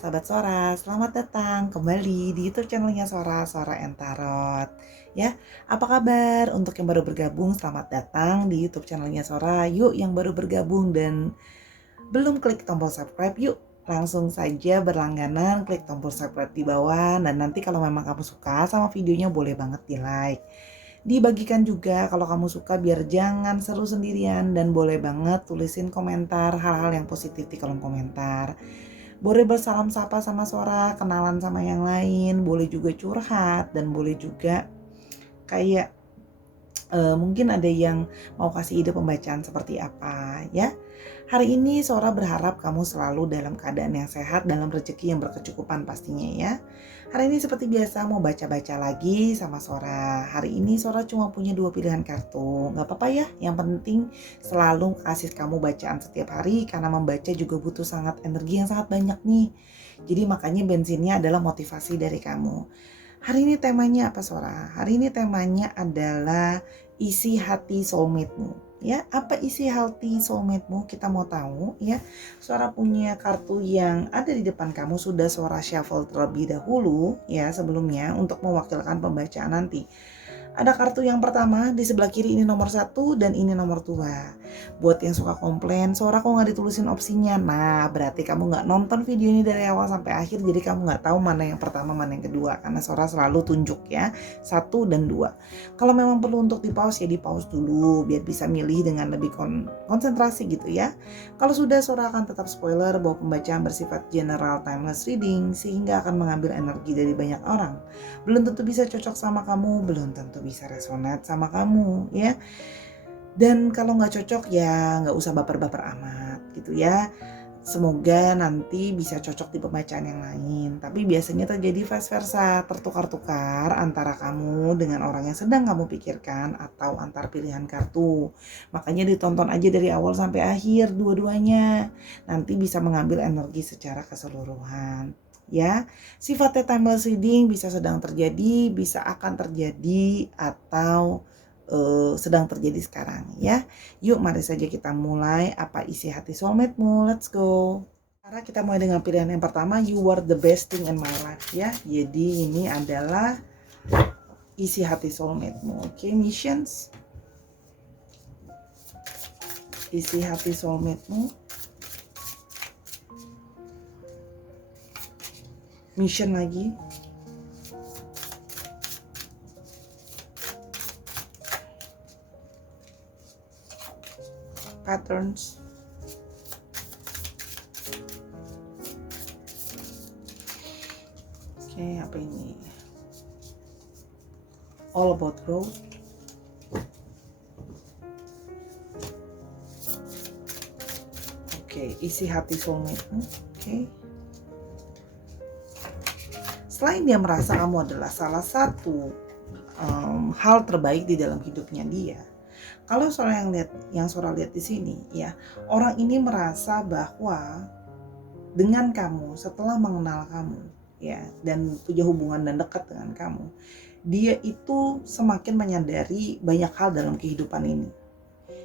sahabat Sora, selamat datang kembali di YouTube channelnya Sora, Sora and Tarot. Ya, apa kabar? Untuk yang baru bergabung, selamat datang di YouTube channelnya Sora. Yuk yang baru bergabung dan belum klik tombol subscribe, yuk langsung saja berlangganan, klik tombol subscribe di bawah. Dan nanti kalau memang kamu suka sama videonya, boleh banget di like. Dibagikan juga kalau kamu suka biar jangan seru sendirian, dan boleh banget tulisin komentar hal-hal yang positif di kolom komentar. Boleh bersalam sapa sama Sora, kenalan sama yang lain, boleh juga curhat, dan boleh juga kayak mungkin ada yang mau kasih ide pembacaan seperti apa ya. Hari ini Sora berharap kamu selalu dalam keadaan yang sehat, dalam rezeki yang berkecukupan pastinya ya. Hari ini seperti biasa mau baca-baca lagi sama Sora. Hari ini Sora cuma punya 2 pilihan kartu. Gak apa-apa ya, yang penting selalu kasih kamu bacaan setiap hari, karena membaca juga butuh sangat energi yang sangat banyak nih. Jadi makanya bensinnya adalah motivasi dari kamu. Hari ini temanya apa Sora? Hari ini temanya adalah isi hati soulmate-mu. Ya, apa isi hati soulmate-mu? Kita mau tahu ya. Sora punya kartu yang ada di depan kamu, sudah Sora shuffle terlebih dahulu ya sebelumnya untuk mewakilkan pembacaan nanti. Ada kartu yang pertama di sebelah kiri, ini nomor 1 dan ini nomor 2. Buat yang suka komplain, Sora kok nggak ditulisin opsinya? Nah, berarti kamu nggak nonton video ini dari awal sampai akhir, jadi kamu nggak tahu mana yang pertama, mana yang kedua. Karena Sora selalu tunjuk ya, 1 dan 2. Kalau memang perlu untuk di pause ya di pause dulu, biar bisa milih dengan lebih konsentrasi gitu ya. Kalau sudah, Sora akan tetap spoiler bahwa pembacaan bersifat general timeless reading, sehingga akan mengambil energi dari banyak orang. Belum tentu bisa cocok sama kamu, belum tentu bisa resonate sama kamu ya. Dan kalau nggak cocok ya nggak usah baper-baper amat gitu ya. Semoga nanti bisa cocok di pembacaan yang lain. Tapi biasanya terjadi vice versa, tertukar-tukar antara kamu dengan orang yang sedang kamu pikirkan atau antar pilihan kartu. Makanya ditonton aja dari awal sampai akhir dua-duanya. Nanti bisa mengambil energi secara keseluruhan. Ya, sifatnya timeless reading bisa sedang terjadi, bisa akan terjadi, atau sedang terjadi sekarang ya. Yuk mari saja kita mulai. Apa isi hati soulmate-mu? Let's go. Karena kita mulai dengan pilihan yang pertama, you are the best thing in my life ya. Jadi ini adalah isi hati soulmate-mu. Oke, missions. Isi hati soulmate-mu. Mission lagi. Patterns. Oke, apa ini? All about growth. Oke, isi hati soulmate-mu. Oke. Selain dia merasa kamu adalah salah satu hal terbaik di dalam hidupnya dia, kalau yang Sora lihat di sini ya, orang ini merasa bahwa dengan kamu, setelah mengenal kamu ya dan punya hubungan dan dekat dengan kamu, dia itu semakin menyadari banyak hal dalam kehidupan ini.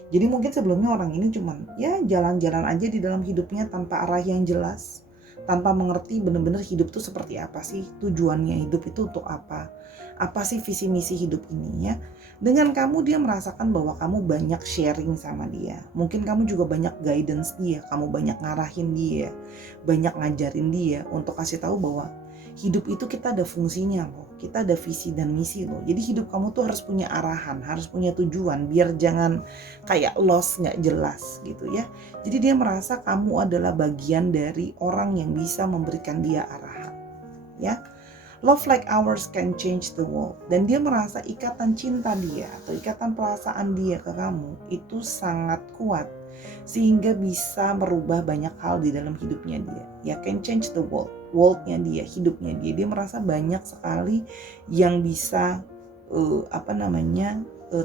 Jadi mungkin sebelumnya orang ini cuman ya jalan-jalan aja di dalam hidupnya tanpa arah yang jelas, tanpa mengerti benar-benar hidup itu seperti apa sih, tujuannya hidup itu untuk apa sih visi misi hidup ini ya. Dengan kamu dia merasakan bahwa kamu banyak sharing sama dia, mungkin kamu juga banyak guidance dia, kamu banyak ngarahin dia, banyak ngajarin dia untuk kasih tahu bahwa hidup itu kita ada fungsinya loh, kita ada visi dan misi loh. Jadi hidup kamu tuh harus punya arahan, harus punya tujuan, biar jangan kayak lost, gak jelas gitu ya. Jadi dia merasa kamu adalah bagian dari orang yang bisa memberikan dia arahan ya. Love like ours can change the world. Dan dia merasa ikatan cinta dia atau ikatan perasaan dia ke kamu itu sangat kuat, sehingga bisa merubah banyak hal di dalam hidupnya dia. Ya, can change the world-nya dia, hidupnya dia. Dia merasa banyak sekali yang bisa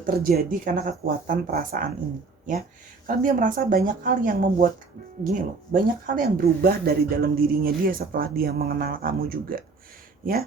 terjadi karena kekuatan perasaan ini ya. Karena dia merasa banyak hal yang membuat banyak hal yang berubah dari dalam dirinya dia setelah dia mengenal kamu juga ya.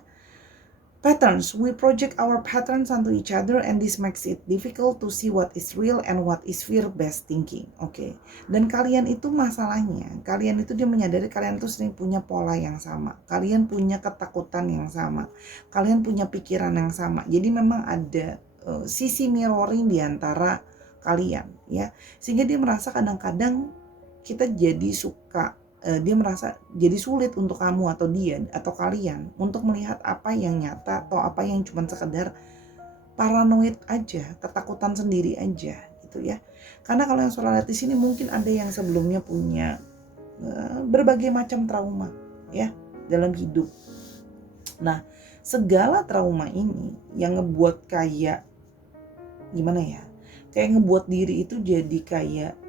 Patterns, we project our patterns onto each other and this makes it difficult to see what is real and what is fear-based thinking. Oke. Dan kalian itu masalahnya, kalian itu dia menyadari kalian itu sering punya pola yang sama. Kalian punya ketakutan yang sama. Kalian punya pikiran yang sama. Jadi memang ada sisi mirroring di antara kalian, ya. Sehingga dia merasa kadang-kadang kita jadi suka dia merasa jadi sulit untuk kamu atau dia atau kalian untuk melihat apa yang nyata atau apa yang cuma sekedar paranoid aja, ketakutan sendiri aja gitu ya. Karena kalau yang Sora lihat di sini mungkin ada yang sebelumnya punya berbagai macam trauma ya dalam hidup. Nah, segala trauma ini yang ngebuat kayak gimana ya? Kayak ngebuat diri itu jadi kayak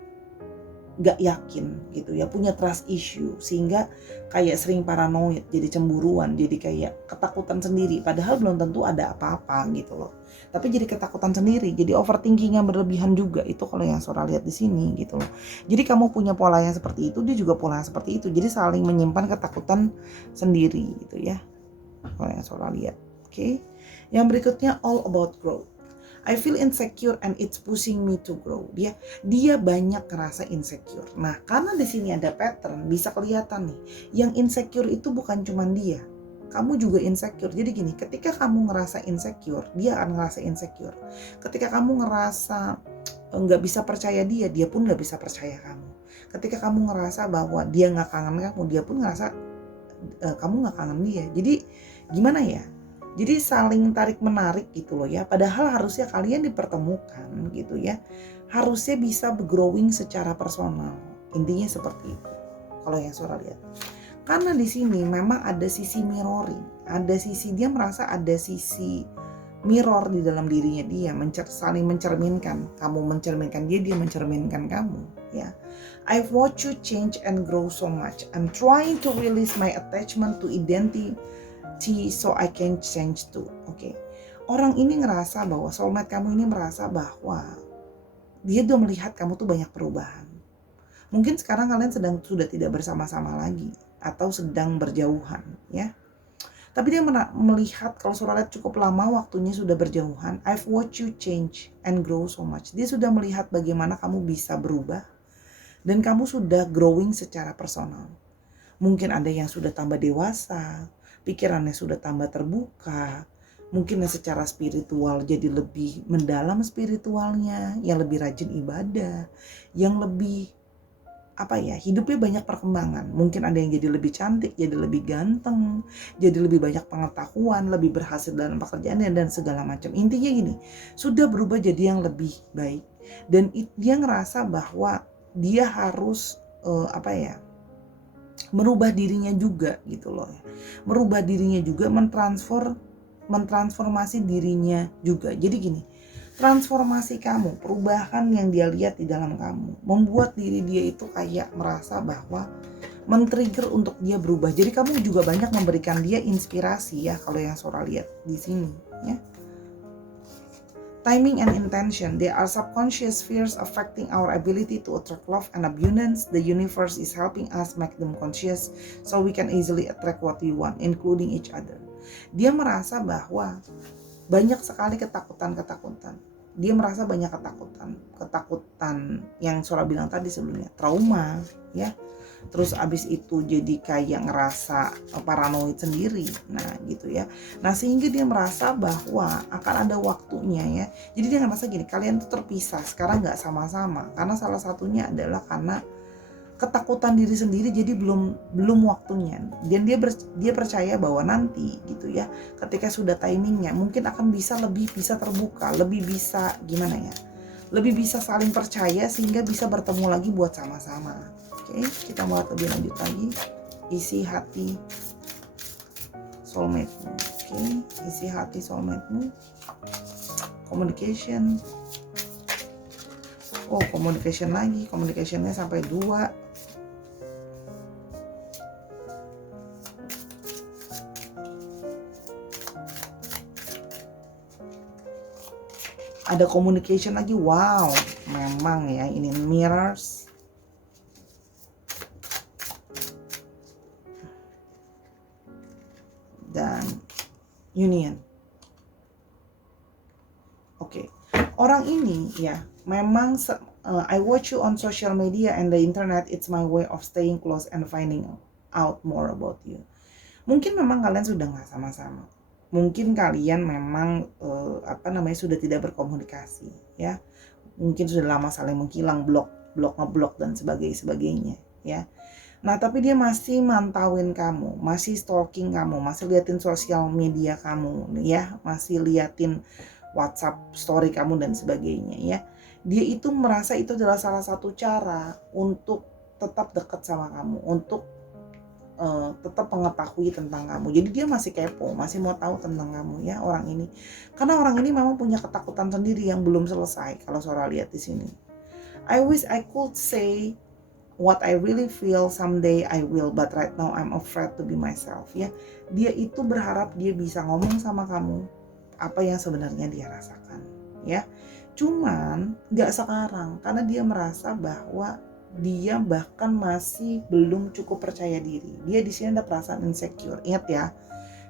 gak yakin gitu ya, punya trust issue sehingga kayak sering paranoid, jadi cemburuan, jadi kayak ketakutan sendiri padahal belum tentu ada apa-apa gitu loh. Tapi jadi ketakutan sendiri, jadi overthinking yang berlebihan juga itu kalau yang Sora lihat di sini gitu loh. Jadi kamu punya pola yang seperti itu, dia juga pola yang seperti itu. Jadi saling menyimpan ketakutan sendiri gitu ya. Kalau yang Sora lihat. Oke. Yang berikutnya all about growth. I feel insecure and it's pushing me to grow. Dia banyak ngerasa insecure. Nah, karena di sini ada pattern, bisa kelihatan nih. Yang insecure itu bukan cuma dia. Kamu juga insecure. Jadi gini, ketika kamu ngerasa insecure, dia akan ngerasa insecure. Ketika kamu ngerasa nggak bisa percaya dia pun nggak bisa percaya kamu. Ketika kamu ngerasa bahwa dia nggak kangen kamu, dia pun ngerasa kamu nggak kangen dia. Jadi gimana ya? Jadi saling tarik menarik gitu loh ya. Padahal harusnya kalian dipertemukan gitu ya. Harusnya bisa growing secara personal. Intinya seperti itu. Kalau yang Sora lihat. Karena di sini memang ada sisi mirroring. Ada sisi dia merasa ada sisi mirror di dalam dirinya dia. Saling mencerminkan. Kamu mencerminkan dia, dia mencerminkan kamu ya. I've watched you change and grow so much. I'm trying to release my attachment to identity so I can change too. Oke. Orang ini ngerasa bahwa soulmate kamu ini merasa bahwa dia udah melihat kamu tuh banyak perubahan. Mungkin sekarang kalian sudah tidak bersama-sama lagi atau sedang berjauhan ya. Tapi dia melihat kalau Sora lihat cukup lama waktunya sudah berjauhan. I've watched you change and grow so much. Dia sudah melihat bagaimana kamu bisa berubah dan kamu sudah growing secara personal. Mungkin ada yang sudah tambah dewasa, pikirannya sudah tambah terbuka, mungkin secara spiritual jadi lebih mendalam spiritualnya, yang lebih rajin ibadah, yang lebih hidupnya banyak perkembangan. Mungkin ada yang jadi lebih cantik, jadi lebih ganteng, jadi lebih banyak pengetahuan, lebih berhasil dalam pekerjaannya dan segala macam. Intinya gini, sudah berubah jadi yang lebih baik dan dia ngerasa bahwa dia harus merubah dirinya juga gitu loh ya. Merubah dirinya juga, mentransformasi dirinya juga. Jadi gini, transformasi kamu, perubahan yang dia lihat di dalam kamu membuat diri dia itu kayak merasa bahwa men-trigger untuk dia berubah. Jadi kamu juga banyak memberikan dia inspirasi ya kalau yang Sora lihat di sini ya. Timing and intention, they are subconscious fears affecting our ability to attract love and abundance. The universe is helping us make them conscious so we can easily attract what we want, including each other. Dia merasa bahwa banyak sekali ketakutan. Dia merasa banyak ketakutan yang Sora bilang tadi sebelumnya, trauma ya. Terus abis itu jadi kayak ngerasa paranoid sendiri. Nah gitu ya. Nah sehingga dia merasa bahwa akan ada waktunya ya. Jadi dia ngerasa gini, kalian tuh terpisah sekarang gak sama-sama. Karena salah satunya adalah karena ketakutan diri sendiri, jadi belum waktunya. Dan dia percaya bahwa nanti gitu ya, ketika sudah timingnya mungkin akan lebih bisa terbuka, lebih bisa gimana ya, lebih bisa saling percaya sehingga bisa bertemu lagi buat sama-sama. Oke, kita mau lihat lebih lanjut lagi isi hati soulmate-mu. Oke, isi hati soulmate-mu. Communication. Oh, communication lagi. Communication-nya sampai 2. Ada communication lagi. Wow, memang ya ini mirrors. Dan Union. Oke. Orang ini ya memang I watch you on social media and the internet, it's my way of staying close and finding out more about you. Mungkin memang kalian sudah nggak sama-sama. Mungkin kalian memang sudah tidak berkomunikasi ya. Mungkin sudah lama saling menghilang, ngeblok dan sebagainya ya. Nah, tapi dia masih mantauin kamu, masih stalking kamu, masih liatin sosial media kamu ya, masih liatin WhatsApp story kamu dan sebagainya ya. Dia itu merasa itu adalah salah satu cara untuk tetap dekat sama kamu, untuk tetap mengetahui tentang kamu. Jadi dia masih kepo, masih mau tahu tentang kamu ya, orang ini. Karena orang ini memang punya ketakutan sendiri yang belum selesai kalau Sora lihat di sini. I wish I could say what I really feel, someday I will, but right now I'm afraid to be myself ya. Dia itu berharap dia bisa ngomong sama kamu apa yang sebenarnya dia rasakan ya. Cuman gak sekarang, karena dia merasa bahwa dia bahkan masih belum cukup percaya diri. Dia di sini ada perasaan insecure. Ingat ya,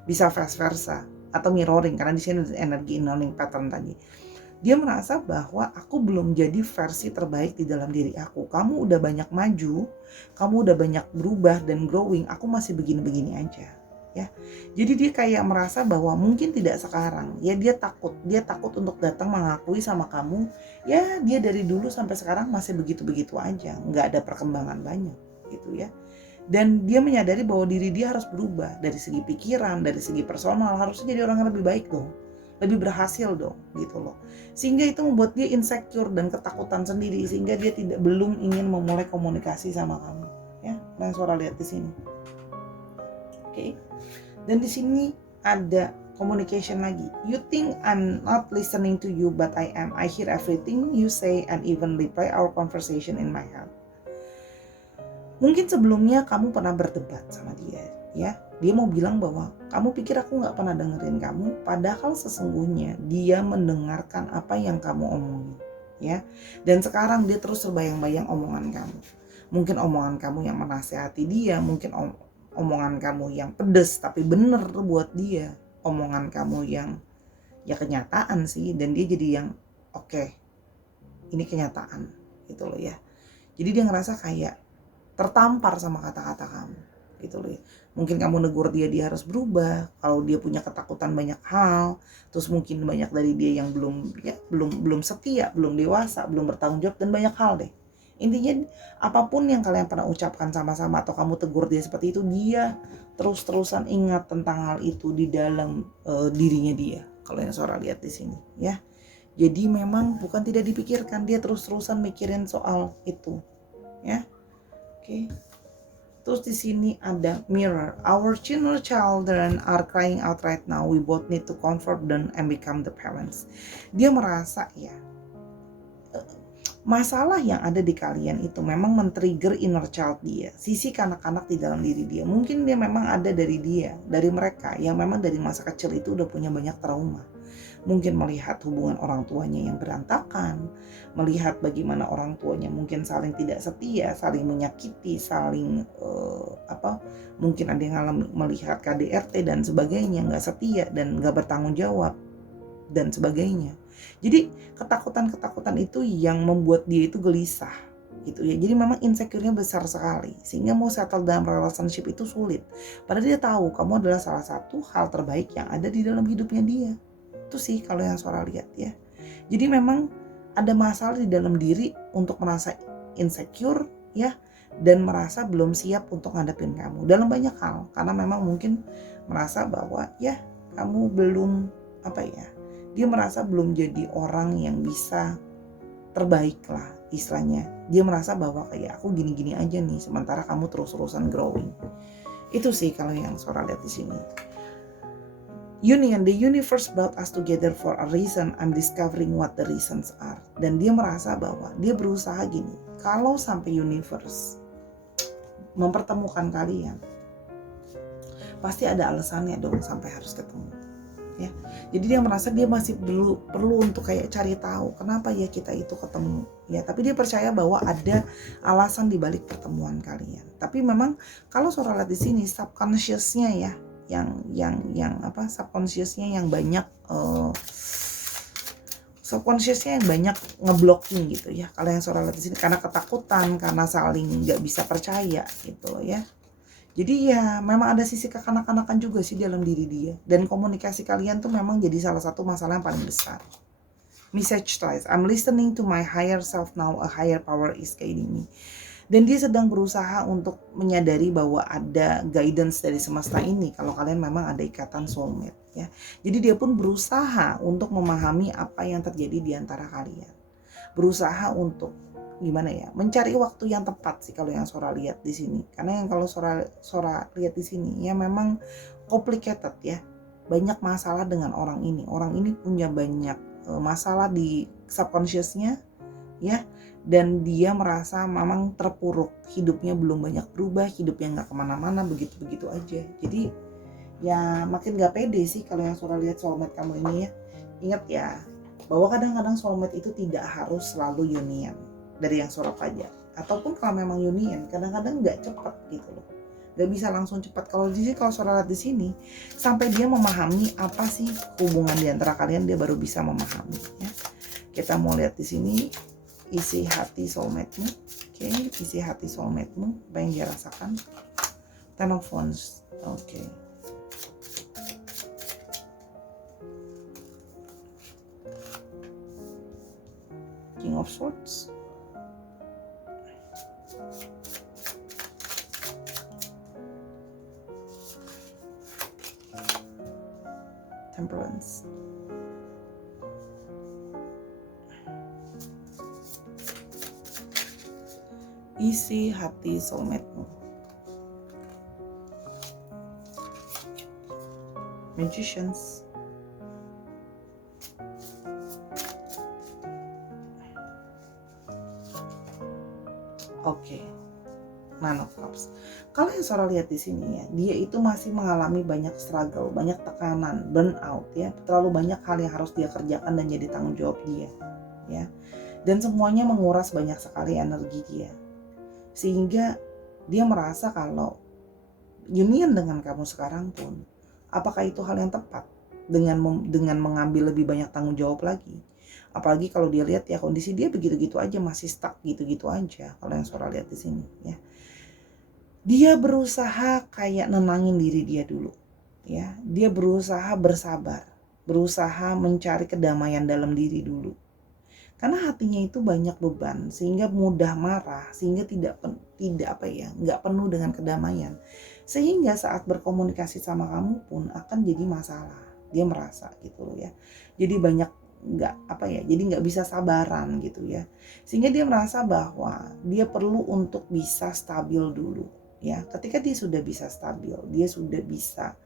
bisa vice versa atau mirroring, karena di sini ada energi knowing pattern tadi. Dia merasa bahwa aku belum jadi versi terbaik di dalam diri aku. Kamu udah banyak maju, kamu udah banyak berubah dan growing, aku masih begini-begini aja. Ya, jadi dia kayak merasa bahwa mungkin tidak sekarang. Ya dia takut untuk datang mengakui sama kamu. Ya dia dari dulu sampai sekarang masih begitu-begitu aja, nggak ada perkembangan banyak gitu ya. Dan dia menyadari bahwa diri dia harus berubah dari segi pikiran, dari segi personal, harusnya jadi orang yang lebih baik dong, lebih berhasil dong gitu loh. Sehingga itu membuat dia insecure dan ketakutan sendiri, sehingga dia belum ingin memulai komunikasi sama kamu ya. Nah, Sora lihat di sini. Oke. Dan di sini ada communication lagi. You think I'm not listening to you, but I am. I hear everything you say and even replay our conversation in my head. Mungkin sebelumnya kamu pernah berdebat sama dia, ya. Dia mau bilang bahwa kamu pikir aku nggak pernah dengerin kamu, padahal sesungguhnya dia mendengarkan apa yang kamu omongin, ya. Dan sekarang dia terus terbayang-bayang omongan kamu. Mungkin omongan kamu yang menasehati dia, mungkin omongan kamu yang pedes tapi bener buat dia, omongan kamu yang ya kenyataan sih, dan dia jadi yang oke, ini kenyataan gitu loh ya. Jadi dia ngerasa kayak tertampar sama kata-kata kamu gitu loh ya. Mungkin kamu negur dia harus berubah, kalau dia punya ketakutan banyak hal, terus mungkin banyak dari dia yang belum setia, belum dewasa, belum bertanggung jawab, dan banyak hal deh. Intinya apapun yang kalian pernah ucapkan sama-sama atau kamu tegur dia seperti itu, dia terus-terusan ingat tentang hal itu di dalam dirinya dia. Kalau yang Sora lihat di sini ya. Jadi memang bukan tidak dipikirkan, dia terus-terusan mikirin soal itu ya. Oke. Terus di sini ada mirror. Our children are crying out right now. We both need to comfort them and become the parents. Dia merasa ya, masalah yang ada di kalian itu memang men-trigger inner child dia, sisi kanak-kanak di dalam diri dia. Mungkin dia memang ada dari mereka yang memang dari masa kecil itu udah punya banyak trauma. Mungkin melihat hubungan orang tuanya yang berantakan, melihat bagaimana orang tuanya mungkin saling tidak setia, saling menyakiti, saling mungkin ada yang melihat KDRT dan sebagainya, nggak setia dan nggak bertanggung jawab dan sebagainya. Jadi ketakutan itu yang membuat dia itu gelisah gitu ya. Jadi memang insecure-nya besar sekali, sehingga mau settle dalam relationship itu sulit. Padahal dia tahu kamu adalah salah satu hal terbaik yang ada di dalam hidupnya dia. Itu sih kalau yang Sora lihat ya. Jadi memang ada masalah di dalam diri untuk merasa insecure ya, dan merasa belum siap untuk ngadepin kamu dalam banyak hal. Karena memang mungkin merasa bahwa ya kamu belum dia merasa belum jadi orang yang bisa terbaik lah istilahnya. Dia merasa bahwa kayak aku gini-gini aja nih, sementara kamu terus-terusan growing. Itu sih kalau yang Sora lihat di sini. Union, the universe brought us together for a reason. I'm discovering what the reasons are. Dan dia merasa bahwa dia berusaha gini, kalau sampai universe mempertemukan kalian, pasti ada alasannya dong sampai harus ketemu. Ya, jadi dia merasa dia masih perlu untuk kayak cari tahu kenapa ya kita itu ketemu ya, tapi dia percaya bahwa ada alasan di balik pertemuan kalian. Tapi memang kalau Sora lihat di sini subconsciousnya ya, subconsciousnya yang banyak ngeblocking gitu ya. Kalau yang suara lihat di sini karena ketakutan, karena saling nggak bisa percaya gitu loh ya. Jadi ya memang ada sisi kekanak-kanakan juga sih dalam diri dia, dan komunikasi kalian tuh memang jadi salah satu masalah yang paling besar. Message twice, I'm listening to my higher self now, a higher power is guiding me. Dan dia sedang berusaha untuk menyadari bahwa ada guidance dari semesta ini kalau kalian memang ada ikatan soulmate ya. Jadi dia pun berusaha untuk memahami apa yang terjadi di antara kalian. Berusaha untuk gimana ya, mencari waktu yang tepat sih kalau yang Sora lihat di sini. Karena yang kalau Sora lihat di sini ya memang complicated ya. Banyak masalah dengan orang ini. Orang ini punya banyak masalah di subconsciousnya ya, dan dia merasa memang terpuruk, hidupnya belum banyak berubah, hidupnya nggak kemana-mana, begitu-begitu aja. Jadi ya makin nggak pede sih kalau yang Sora lihat soulmate kamu ini ya. Ingat ya bahwa kadang-kadang soulmate itu tidak harus selalu union dari yang Sora pajak, ataupun kalau memang union kadang-kadang nggak cepat gitu loh, nggak bisa langsung cepat. Kalau di sini, kalau Sora lihat di sini, sampai dia memahami apa sih hubungan di antara kalian, dia baru bisa memahami ya. Kita mau lihat di sini isi hati soulmate-mu. Oke, isi hati soulmate-mu, apa yang dia rasakan. Ten of Wands. Oke. King of Swords. Temperance. Isi hati soulmate-mu. Magicians. Oke. Nine of Cups. Kalau yang Sora lihat di sini ya, dia itu masih mengalami banyak struggle, banyak tekanan, burnout ya. Terlalu banyak hal yang harus dia kerjakan dan jadi tanggung jawab dia ya. Dan semuanya menguras banyak sekali energi dia. Sehingga dia merasa kalau union dengan kamu sekarang pun, apakah itu hal yang tepat dengan mengambil lebih banyak tanggung jawab lagi? Apalagi kalau dia lihat ya kondisi dia begitu-gitu aja, masih stuck gitu-gitu aja. Kalau yang Sora lihat di sini ya, dia berusaha kayak nenangin diri dia dulu ya. Dia berusaha bersabar, berusaha mencari kedamaian dalam diri dulu. Karena hatinya itu banyak beban, sehingga mudah marah, sehingga nggak penuh dengan kedamaian. Sehingga saat berkomunikasi sama kamu pun akan jadi masalah. Dia merasa gitu loh ya. Jadi jadi nggak bisa sabaran gitu ya. Sehingga dia merasa bahwa dia perlu untuk bisa stabil dulu ya. Ketika dia sudah bisa stabil, dia sudah bisa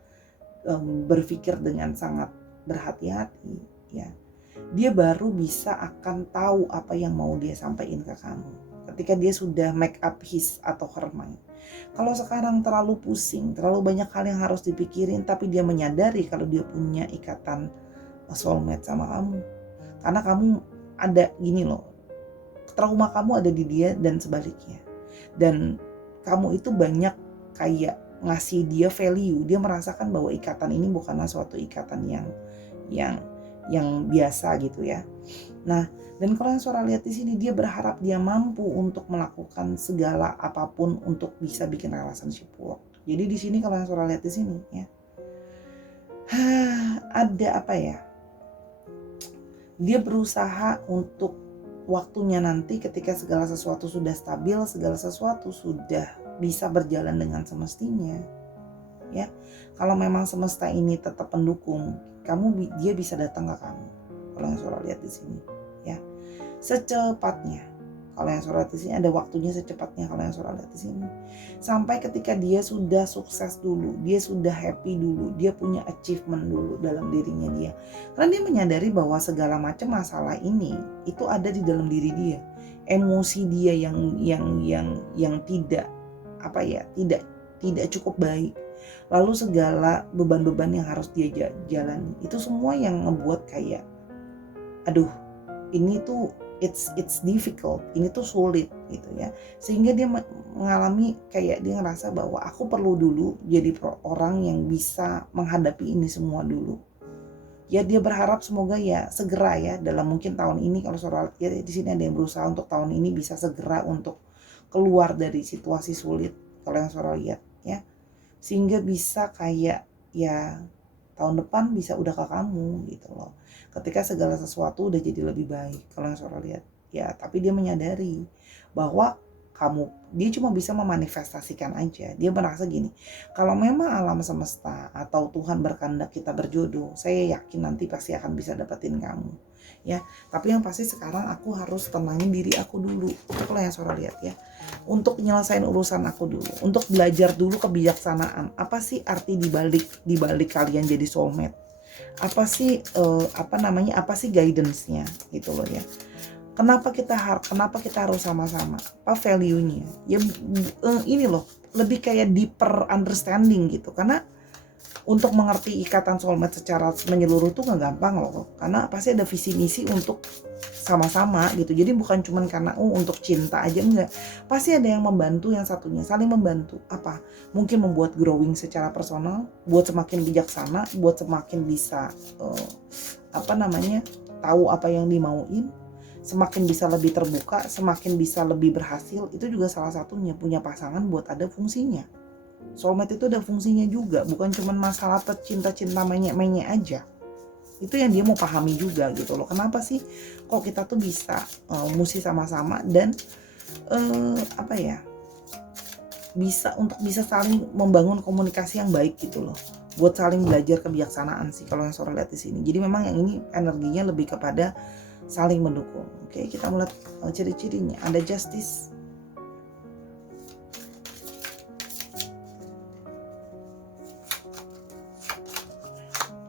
berpikir dengan sangat berhati-hati ya, dia baru bisa akan tahu apa yang mau dia sampaikan ke kamu ketika dia sudah make up his atau her mind. Kalau sekarang terlalu pusing, terlalu banyak hal yang harus dipikirin, tapi dia menyadari kalau dia punya ikatan soulmate sama kamu. Karena kamu ada gini loh, trauma kamu ada di dia dan sebaliknya. Dan kamu itu banyak kayak ngasih dia value. Dia merasakan bahwa ikatan ini bukanlah suatu ikatan yang biasa gitu ya. Nah, dan kalau yang Sora lihat di sini, dia berharap dia mampu untuk melakukan segala apapun untuk bisa bikin relationship work. Jadi di sini kalau yang Sora lihat di sini ya, ada apa ya? Dia berusaha untuk waktunya nanti ketika segala sesuatu sudah stabil, segala sesuatu sudah bisa berjalan dengan semestinya. Ya, kalau memang semesta ini tetap mendukung, dia bisa datang ke kamu. Kalau yang Sora lihat di sini, ya, secepatnya. Kalau yang Sora lihat di sini ada waktunya secepatnya. Kalau yang Sora lihat di sini, sampai ketika dia sudah sukses dulu, dia sudah happy dulu, dia punya achievement dulu dalam dirinya dia. Karena dia menyadari bahwa segala macam masalah ini itu ada di dalam diri dia. Emosi dia yang tidak cukup baik. Lalu segala beban-beban yang harus dia jalani, itu semua yang ngebuat kayak, aduh, ini tuh it's difficult, ini tuh sulit gitu ya, sehingga dia mengalami kayak dia ngerasa bahwa aku perlu dulu jadi orang yang bisa menghadapi ini semua dulu. Ya dia berharap semoga ya segera ya dalam mungkin tahun ini, kalau soal ya di sini ada yang berusaha untuk tahun ini bisa segera untuk keluar dari situasi sulit kalau yang Sora lihat ya, sehingga bisa kayak ya tahun depan bisa udah ke kamu gitu loh, ketika segala sesuatu udah jadi lebih baik kalau yang Sora lihat ya. Tapi dia menyadari bahwa dia cuma bisa memanifestasikan aja. Dia merasa gini, kalau memang alam semesta atau Tuhan berkehendak kita berjodoh, saya yakin nanti pasti akan bisa dapetin kamu ya. Tapi yang pasti sekarang aku harus tenangin diri aku dulu, itulah yang Sora lihat ya, untuk nyelesain urusan aku dulu, untuk belajar dulu kebijaksanaan. Apa sih arti dibalik kalian jadi soulmate? Apa sih apa sih guidance-nya gitu loh ya. Kenapa kita harus sama-sama? Apa value-nya? Ya ini loh, lebih kayak deeper understanding gitu. Karena untuk mengerti ikatan soulmate secara menyeluruh tuh nggak gampang loh. Karena pasti ada visi misi untuk sama-sama gitu. Jadi bukan cuman karena untuk cinta aja, enggak. Pasti ada yang membantu yang satunya, saling membantu. Apa? Mungkin membuat growing secara personal, buat semakin bijaksana, buat semakin bisa tahu apa yang dimauin, semakin bisa lebih terbuka, semakin bisa lebih berhasil. Itu juga salah satunya, punya pasangan buat ada fungsinya. Soulmate itu ada fungsinya juga, bukan cuma masalah cinta-cinta menyek-menyek aja. Itu yang dia mau pahami juga gitu loh. Kenapa sih kok kita tuh bisa mesti sama-sama dan bisa saling membangun komunikasi yang baik gitu loh. Buat saling belajar kebijaksanaan sih kalau yang Sora lihat di sini. Jadi memang yang ini energinya lebih kepada saling mendukung. Oke, kita melihat ciri-cirinya. Ada justice,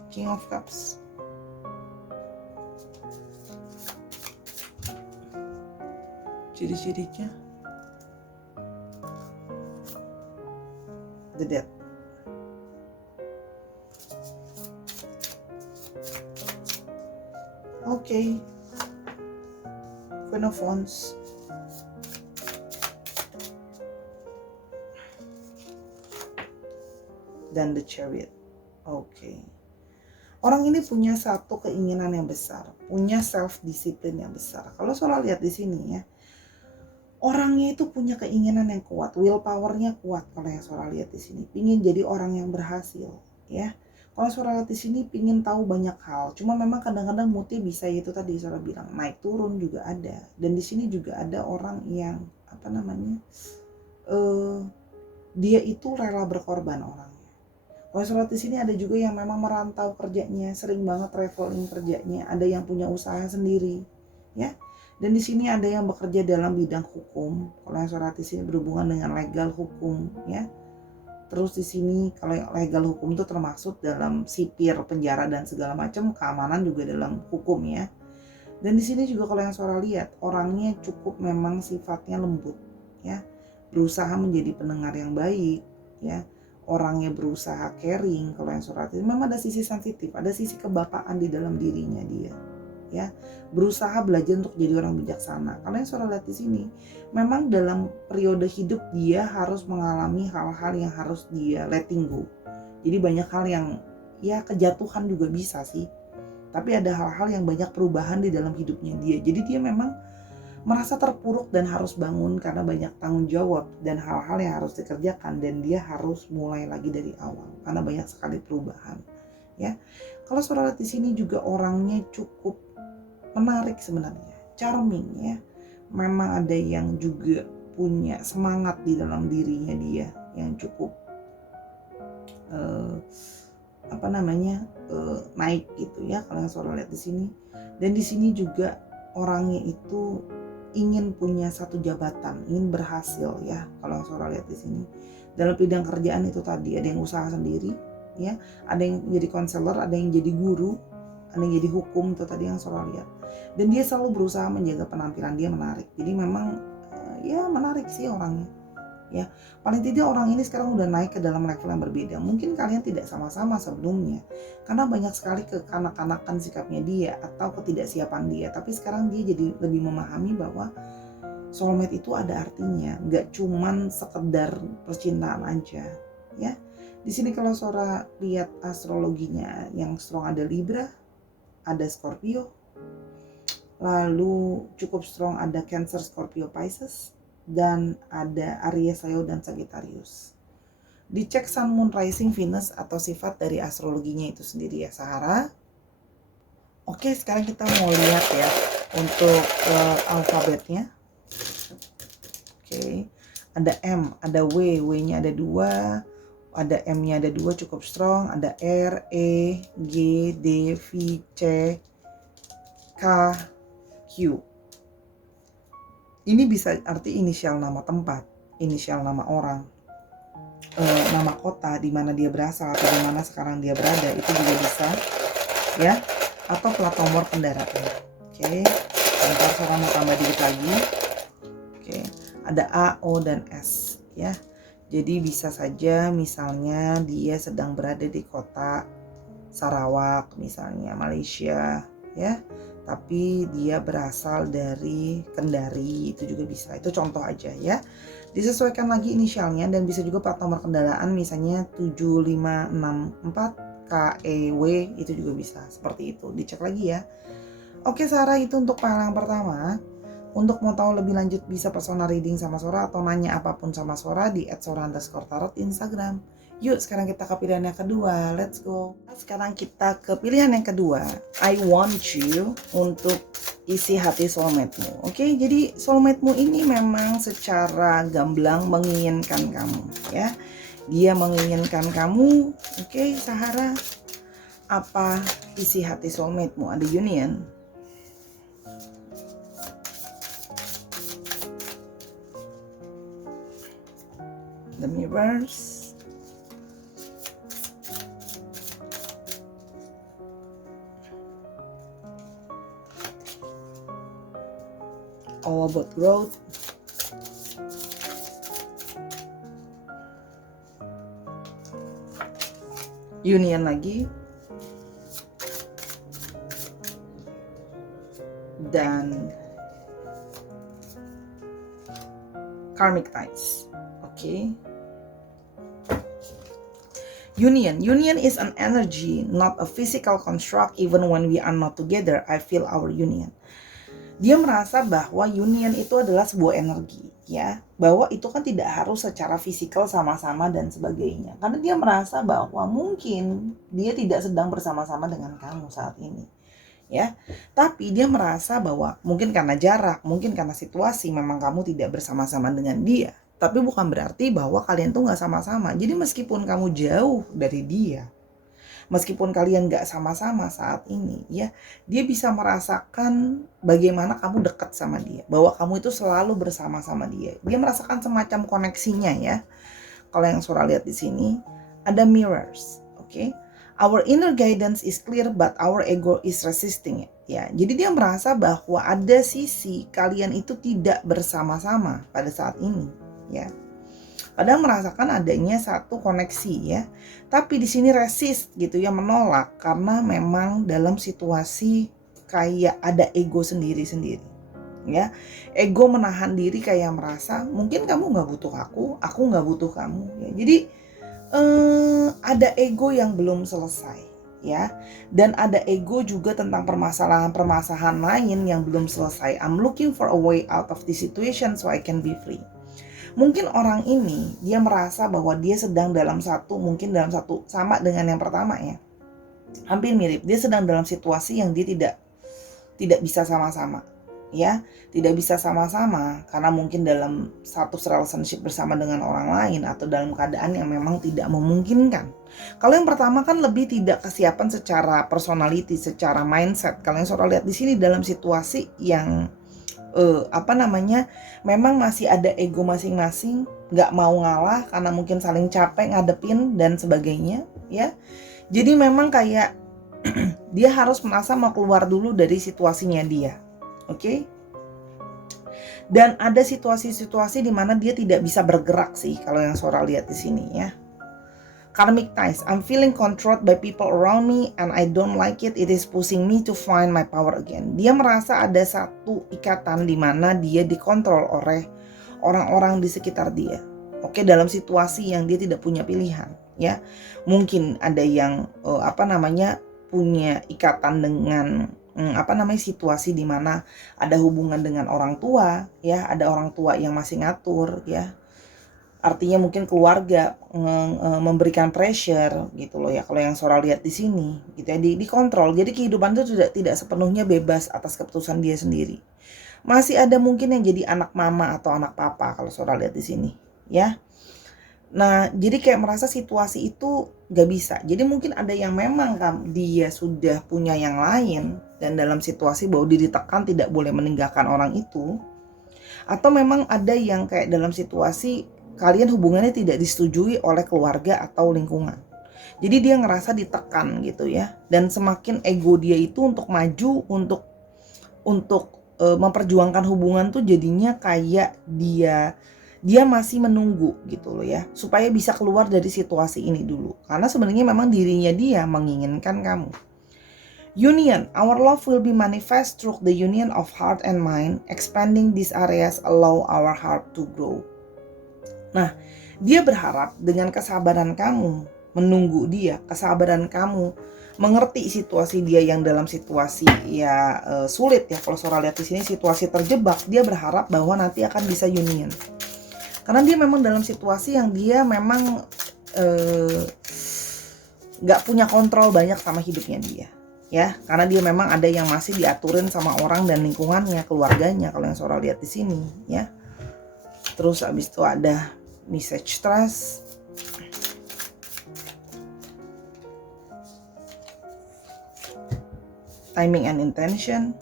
King of Cups, ciri-cirinya the Death, oke, Queen of Wands, dan the Chariot. Oke. Orang ini punya satu keinginan yang besar, punya self discipline yang besar. Kalau Sora lihat di sini ya, orangnya itu punya keinginan yang kuat, willpower-nya kuat. Kalau yang Sora lihat di sini, pingin jadi orang yang berhasil ya. Kalau Sora lihat di sini pingin tahu banyak hal, cuma memang kadang-kadang moodnya bisa itu tadi Sora bilang naik turun juga ada. Dan di sini juga ada orang yang dia itu rela berkorban orangnya. Kalau Sora di sini ada juga yang memang merantau kerjanya, sering banget traveling kerjanya, ada yang punya usaha sendiri ya. Dan di sini ada yang bekerja dalam bidang hukum. Kalau yang Sora di sini berhubungan dengan legal hukum ya. Terus di sini kalau legal hukum itu termasuk dalam sipir, penjara dan segala macam, keamanan juga dalam hukum ya. Dan di sini juga kalau yang Sora lihat, orangnya cukup memang sifatnya lembut ya. Berusaha menjadi pendengar yang baik ya. Orangnya berusaha caring. Kalau yang Sora lihat memang ada sisi sensitif, ada sisi kebapaan di dalam dirinya dia ya. Berusaha belajar untuk jadi orang bijaksana. Kalau yang Sora lihat di sini, memang dalam periode hidup dia harus mengalami hal-hal yang harus dia letting go. Jadi banyak hal yang ya kejatuhan juga bisa sih. Tapi ada hal-hal yang banyak perubahan di dalam hidupnya dia. Jadi dia memang merasa terpuruk dan harus bangun karena banyak tanggung jawab dan hal-hal yang harus dikerjakan, dan dia harus mulai lagi dari awal karena banyak sekali perubahan ya. Kalau Sora lihat di sini juga orangnya cukup menarik sebenarnya, charming ya. Memang ada yang juga punya semangat di dalam dirinya dia yang cukup naik gitu ya kalau yang Sora lihat di sini. Dan di sini juga orangnya itu ingin punya satu jabatan, ingin berhasil ya kalau yang Sora lihat di sini. Dalam bidang kerjaan itu tadi ada yang usaha sendiri ya, ada yang jadi konselor, ada yang jadi guru, ada yang jadi hukum, itu tadi yang Sora lihat. Dan dia selalu berusaha menjaga penampilan dia menarik. Jadi memang ya menarik sih orangnya. ya. Paling tidak orang ini sekarang udah naik ke dalam level yang berbeda. Mungkin kalian tidak sama-sama sebelumnya karena banyak sekali kekanak-kanakan sikapnya dia atau ketidaksiapan dia, tapi sekarang dia jadi lebih memahami bahwa soulmate itu ada artinya, nggak cuman sekedar percintaan aja, ya. Di sini kalau Sora lihat astrologinya yang strong ada Libra, ada Scorpio, lalu cukup strong ada Cancer, Scorpio, Pisces, dan ada Aries, Leo, dan Sagittarius. Dicek Sun, Moon, Rising, Venus atau sifat dari astrologinya itu sendiri ya Sahara. Oke, sekarang kita mau lihat ya untuk alfabetnya. Oke, ada M, ada W, W-nya ada 2, ada M-nya ada 2 cukup strong, ada R, E, G, D, V, C, K, Q. Ini bisa arti inisial nama tempat, inisial nama orang, nama kota di mana dia berasal atau di mana sekarang dia berada, itu juga bisa ya, atau plat nomor kendaraan. Oke, ntar Sora mau tambah dikit lagi. Oke, ada A, O, dan S ya. Jadi bisa saja misalnya dia sedang berada di kota Sarawak misalnya, Malaysia ya, tapi dia berasal dari Kendari, itu juga bisa. Itu contoh aja ya. Disesuaikan lagi inisialnya dan bisa juga plat nomor kendaraan misalnya 7564 KEW, itu juga bisa seperti itu. Dicek lagi ya. Oke Sarah, itu untuk file yang pertama. Untuk mau tahu lebih lanjut bisa personal reading sama Sora atau nanya apapun sama Sora di @sora_tarot Instagram. Yuk sekarang kita ke pilihan yang kedua, let's go. Sekarang kita ke pilihan yang kedua, I want you untuk isi hati soulmate-mu. Oke, jadi soulmate-mu ini memang secara gamblang menginginkan kamu ya. Dia menginginkan kamu. Oke, Sahara, apa isi hati soulmate-mu? Ada union, the mirrors, all about growth, union lagi, dan karmic ties. Oke. Union is an energy, not a physical construct. Even when we are not together, I feel our union. Dia merasa bahwa union itu adalah sebuah energi, ya, bahwa itu kan tidak harus secara fisikal sama-sama dan sebagainya. Karena dia merasa bahwa mungkin dia tidak sedang bersama-sama dengan kamu saat ini, ya. Tapi dia merasa bahwa mungkin karena jarak, mungkin karena situasi, memang kamu tidak bersama-sama dengan dia. Tapi bukan berarti bahwa kalian tuh nggak sama-sama. Jadi meskipun kamu jauh dari dia, meskipun kalian gak sama-sama saat ini ya, dia bisa merasakan bagaimana kamu dekat sama dia, bahwa kamu itu selalu bersama-sama dia. Dia merasakan semacam koneksinya ya. Kalau yang Sora lihat di sini ada mirrors, oke? Our inner guidance is clear but our ego is resisting it. Ya, jadi dia merasa bahwa ada sisi kalian itu tidak bersama-sama pada saat ini ya. Padahal merasakan adanya satu koneksi ya. Tapi di sini resist gitu ya, menolak karena memang dalam situasi kayak ada ego sendiri-sendiri. Ya, ego menahan diri kayak merasa mungkin kamu nggak butuh aku nggak butuh kamu. Ya, jadi ada ego yang belum selesai ya, dan ada ego juga tentang permasalahan lain yang belum selesai. I'm looking for a way out of this situation so I can be free. Mungkin orang ini dia merasa bahwa dia sedang dalam satu sama dengan yang pertama ya, hampir mirip. Dia sedang dalam situasi yang dia tidak bisa sama-sama ya, tidak bisa sama-sama karena mungkin dalam satu relationship bersama dengan orang lain atau dalam keadaan yang memang tidak memungkinkan. Kalau yang pertama kan lebih tidak kesiapan secara personality, secara mindset. Kalau yang Sora lihat di sini dalam situasi yang memang masih ada ego masing-masing, nggak mau ngalah karena mungkin saling capek ngadepin dan sebagainya ya. Jadi memang kayak dia harus merasa mau keluar dulu dari situasinya dia. Oke? Dan ada situasi-situasi di mana dia tidak bisa bergerak sih kalau yang Sora lihat di sini ya. Karmic ties. I'm feeling controlled by people around me and I don't like it. It is pushing me to find my power again. Dia merasa ada satu ikatan di mana dia dikontrol oleh orang-orang di sekitar dia. Oke, dalam situasi yang dia tidak punya pilihan, ya. Mungkin ada yang punya ikatan dengan situasi di mana ada hubungan dengan orang tua, ya, ada orang tua yang masih ngatur, ya. Artinya mungkin keluarga memberikan pressure gitu loh ya, kalau yang Sora lihat di sini gitu ya, dikontrol. Jadi kehidupan itu tidak sepenuhnya bebas atas keputusan dia sendiri. Masih ada mungkin yang jadi anak mama atau anak papa kalau Sora lihat di sini ya. Nah, jadi kayak merasa situasi itu gak bisa. Jadi mungkin ada yang memang dia sudah punya yang lain dan dalam situasi bahwa dia ditekan tidak boleh meninggalkan orang itu. Atau memang ada yang kayak dalam situasi kalian hubungannya tidak disetujui oleh keluarga atau lingkungan. Jadi dia ngerasa ditekan gitu ya. Dan semakin ego dia itu untuk maju, untuk memperjuangkan hubungan tuh jadinya kayak dia masih menunggu gitu loh ya, supaya bisa keluar dari situasi ini dulu. Karena sebenarnya memang dirinya dia menginginkan kamu. Union, our love will be manifest through the union of heart and mind. Expanding these areas allow our heart to grow. Nah, dia berharap dengan kesabaran kamu menunggu dia, kesabaran kamu mengerti situasi dia yang dalam situasi ya sulit ya. Kalau Sora lihat di sini situasi terjebak, dia berharap bahwa nanti akan bisa union. Karena dia memang dalam situasi yang dia memang gak punya kontrol banyak sama hidupnya dia. Ya, karena dia memang ada yang masih diaturin sama orang dan lingkungannya, keluarganya kalau yang Sora lihat di sini ya. Terus abis itu ada message trust, timing and intention,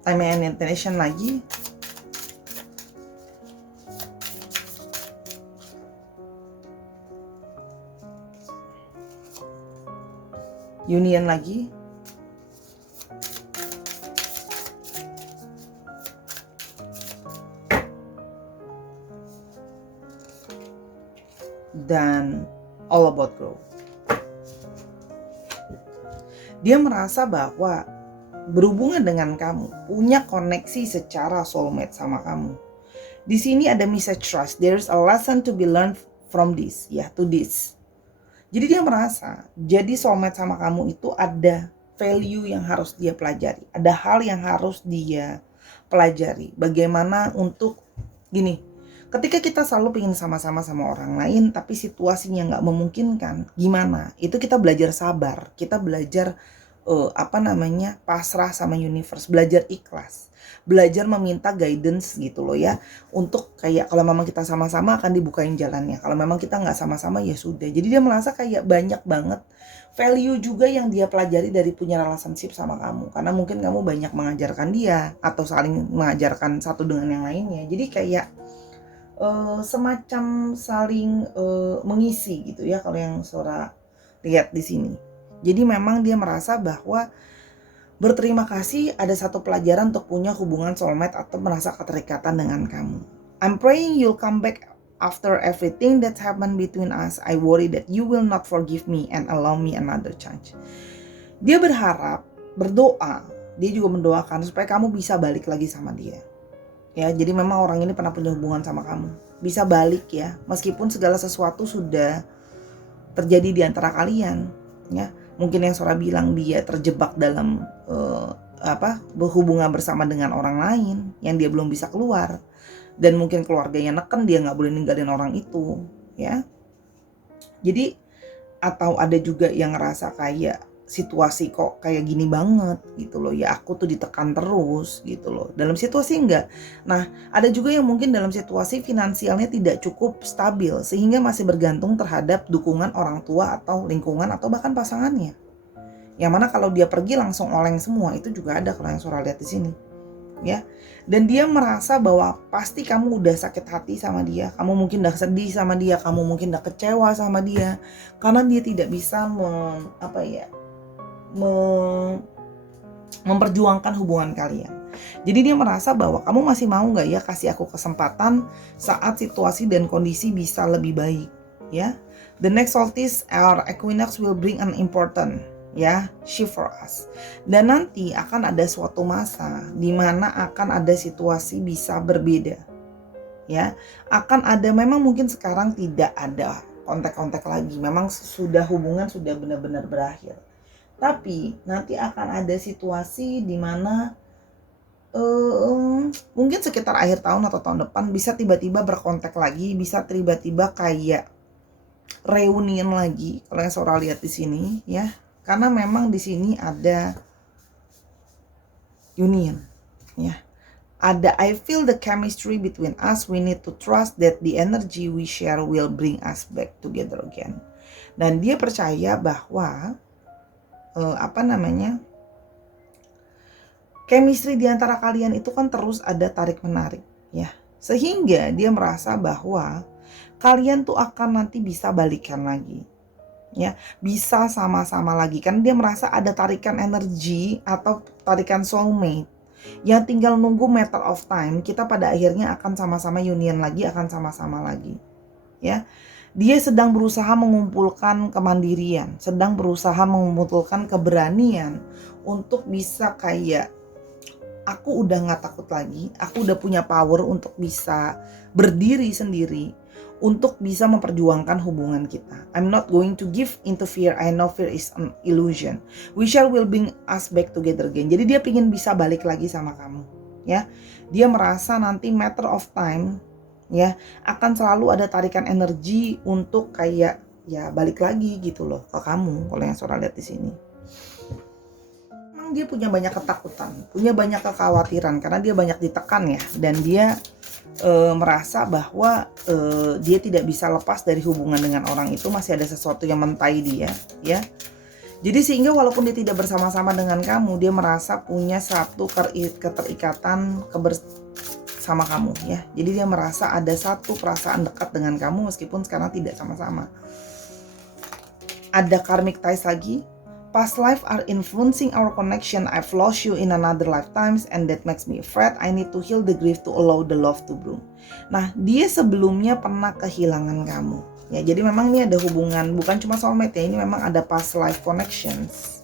timing and intention lagi, union lagi, dan all about growth. Dia merasa bahwa berhubungan dengan kamu, punya koneksi secara soulmate sama kamu. Di sini ada message trust. There's a lesson to be learned from this, ya, to this. Jadi dia merasa jadi soulmate sama kamu itu ada value yang harus dia pelajari, ada hal yang harus dia pelajari. Bagaimana untuk gini, ketika kita selalu pengen sama-sama sama orang lain tapi situasinya nggak memungkinkan, gimana? Itu kita belajar sabar, kita belajar pasrah sama universe, belajar ikhlas, belajar meminta guidance gitu loh ya. Untuk kayak kalau memang kita sama-sama akan dibukain jalannya, kalau memang kita nggak sama-sama ya sudah. Jadi dia merasa kayak banyak banget value juga yang dia pelajari dari punya relationship sama kamu. Karena mungkin kamu banyak mengajarkan dia atau saling mengajarkan satu dengan yang lainnya. Jadi kayak semacam saling mengisi gitu ya kalau yang Sora lihat di sini. Jadi memang dia merasa bahwa berterima kasih ada satu pelajaran untuk punya hubungan soulmate atau merasa keterikatan dengan kamu. I'm praying you'll come back after everything that's happened between us. I worry that you will not forgive me and allow me another chance. Dia berharap, berdoa, dia juga mendoakan supaya kamu bisa balik lagi sama dia. Ya, jadi memang orang ini pernah punya hubungan sama kamu. Bisa balik ya, meskipun segala sesuatu sudah terjadi di antara kalian, ya. Mungkin yang Sora bilang dia terjebak dalam berhubungan bersama dengan orang lain yang dia belum bisa keluar, dan mungkin keluarganya neken dia nggak boleh ninggalin orang itu, ya. Jadi atau ada juga yang ngerasa kayak situasi kok kayak gini banget gitu loh ya, aku tuh ditekan terus gitu loh dalam situasi enggak. Nah, ada juga yang mungkin dalam situasi finansialnya tidak cukup stabil sehingga masih bergantung terhadap dukungan orang tua atau lingkungan atau bahkan pasangannya. Yang mana kalau dia pergi langsung oleng semua, itu juga ada kalau yang Sora lihat di sini. ya. Dan dia merasa bahwa pasti kamu udah sakit hati sama dia, kamu mungkin udah sedih sama dia, kamu mungkin udah kecewa sama dia, karena dia tidak bisa memperjuangkan hubungan kalian. Jadi dia merasa bahwa kamu masih mau nggak ya kasih aku kesempatan saat situasi dan kondisi bisa lebih baik, ya. The next solstice or equinox will bring an important shift for us. Dan nanti akan ada suatu masa di mana akan ada situasi bisa berbeda. Ya, akan ada, memang mungkin sekarang tidak ada kontak-kontak lagi. Memang hubungan sudah benar-benar berakhir. Tapi nanti akan ada situasi di mana mungkin sekitar akhir tahun atau tahun depan bisa tiba-tiba berkontak lagi, bisa tiba-tiba kayak reunian lagi. Kalau yang Sora lihat di sini ya. Karena memang di sini ada union, ya. Ada I feel the chemistry between us. We need to trust that the energy we share will bring us back together again. Dan dia percaya bahwa chemistry di antara kalian itu kan terus ada tarik menarik, ya. Sehingga dia merasa bahwa kalian tuh akan nanti bisa balikan lagi. Ya, bisa sama-sama lagi kan, dia merasa ada tarikan energi atau tarikan soulmate yang tinggal nunggu matter of time, kita pada akhirnya akan sama-sama union lagi, akan sama-sama lagi, ya. Dia sedang berusaha mengumpulkan kemandirian, sedang berusaha mengumpulkan keberanian untuk bisa kayak, aku udah gak takut lagi, aku udah punya power untuk bisa berdiri sendiri, untuk bisa memperjuangkan hubungan kita. I'm not going to give into fear. I know fear is an illusion. We shall will bring us back together again. Jadi dia pingin bisa balik lagi sama kamu, ya. Dia merasa nanti matter of time, ya, akan selalu ada tarikan energi untuk kayak ya balik lagi gitu loh ke kamu. Kalau yang Sora lihat di sini, memang dia punya banyak ketakutan, punya banyak kekhawatiran karena dia banyak ditekan ya, dan dia merasa bahwa dia tidak bisa lepas dari hubungan dengan orang itu, masih ada sesuatu yang mentai dia, ya. Jadi sehingga walaupun dia tidak bersama-sama dengan kamu, dia merasa punya satu keterikatan sama kamu, ya. Jadi dia merasa ada satu perasaan dekat dengan kamu meskipun sekarang tidak sama-sama. Ada karmic ties lagi. Past life are influencing our connection. I've lost you in another lifetimes and that makes me afraid. I need to heal the grief to allow the love to bloom. Nah, dia sebelumnya pernah kehilangan kamu. Ya, jadi memang ini ada hubungan, bukan cuma soulmate ya, ini memang ada past life connections.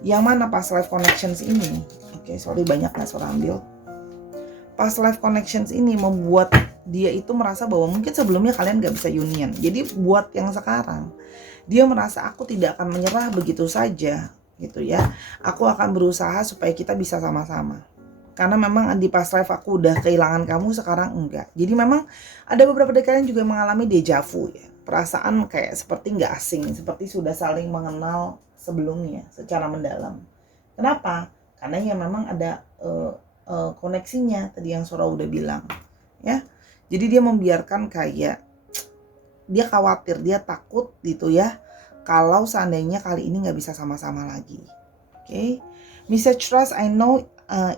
Yang mana past life connections ini? Oke, sorry banyak nggak Sora ambil. Past life connections ini membuat dia itu merasa bahwa mungkin sebelumnya kalian gak bisa union. Jadi buat yang sekarang, dia merasa aku tidak akan menyerah begitu saja gitu ya. Aku akan berusaha supaya kita bisa sama-sama. Karena memang di past life aku udah kehilangan kamu, sekarang enggak. Jadi memang ada beberapa dari kalian juga mengalami deja vu ya. Perasaan kayak seperti nggak asing, seperti sudah saling mengenal sebelumnya secara mendalam. Kenapa? Karena ya memang ada koneksinya tadi yang Sora udah bilang, ya. Jadi dia membiarkan kayak dia khawatir, dia takut gitu ya, kalau seandainya kali ini nggak bisa sama-sama lagi. Okay? Message trust, I know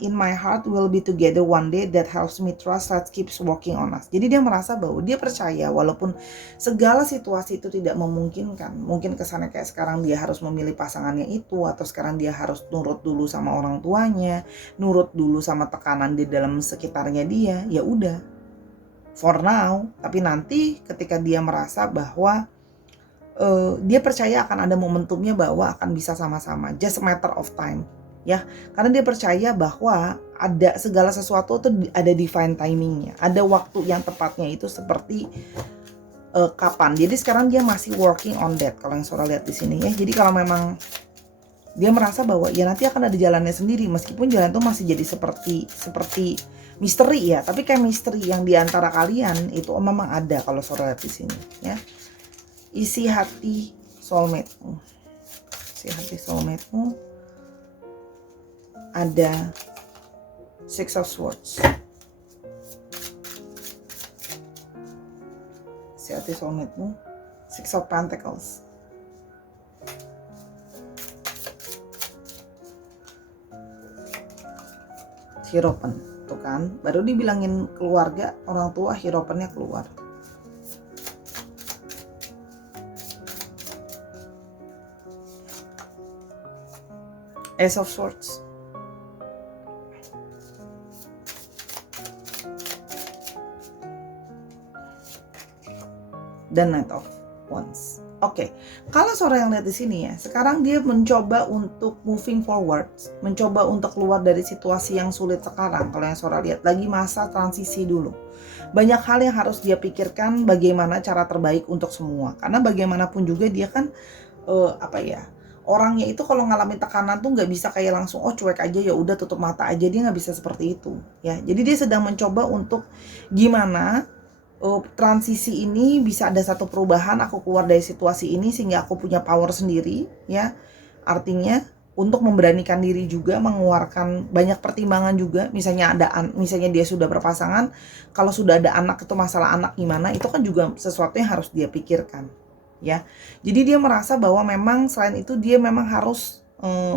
in my heart we'll be together one day. That helps me trust. Let's keep working on us. Jadi dia merasa bahwa dia percaya walaupun segala situasi itu tidak memungkinkan. Mungkin kesannya kayak sekarang dia harus memilih pasangannya itu, atau sekarang dia harus nurut dulu sama orang tuanya, nurut dulu sama tekanan di dalam sekitarnya dia. Ya udah, for now. Tapi nanti ketika dia merasa bahwa dia percaya akan ada momentumnya bahwa akan bisa sama-sama, just a matter of time, ya. Karena dia percaya bahwa ada segala sesuatu tuh ada divine timingnya, ada waktu yang tepatnya itu seperti kapan. Jadi sekarang dia masih working on that, kalau yang Sora lihat di sini ya. Jadi kalau memang dia merasa bahwa ya nanti akan ada jalannya sendiri, meskipun jalan itu masih jadi seperti misteri ya, tapi kayak misteri yang di antara kalian itu memang ada kalau Sora lihat di sini ya. Isi hati soulmate-mu. Isi hati soulmate-mu ada Six of Swords. Isi hati soulmate-mu Six of Pentacles. Hierophant, tuh kan, baru dibilangin keluarga, orang tua, Hierophantnya keluar. Ace of Swords. Dan Knight of Wands. Oke, kalau Sora yang lihat di sini ya, sekarang dia mencoba untuk moving forward, mencoba untuk keluar dari situasi yang sulit sekarang. Kalau yang Sora lihat lagi masa transisi dulu. Banyak hal yang harus dia pikirkan bagaimana cara terbaik untuk semua. Karena bagaimanapun juga dia kan orangnya itu kalau ngalamin tekanan tuh nggak bisa kayak langsung cuek aja, ya udah tutup mata aja, dia nggak bisa seperti itu ya. Jadi dia sedang mencoba untuk gimana transisi ini bisa ada satu perubahan, aku keluar dari situasi ini sehingga aku punya power sendiri ya. Artinya untuk memberanikan diri juga, mengeluarkan banyak pertimbangan juga. Misalnya dia sudah berpasangan, kalau sudah ada anak, itu masalah anak gimana, itu kan juga sesuatu yang harus dia pikirkan ya. Jadi dia merasa bahwa memang selain itu dia memang harus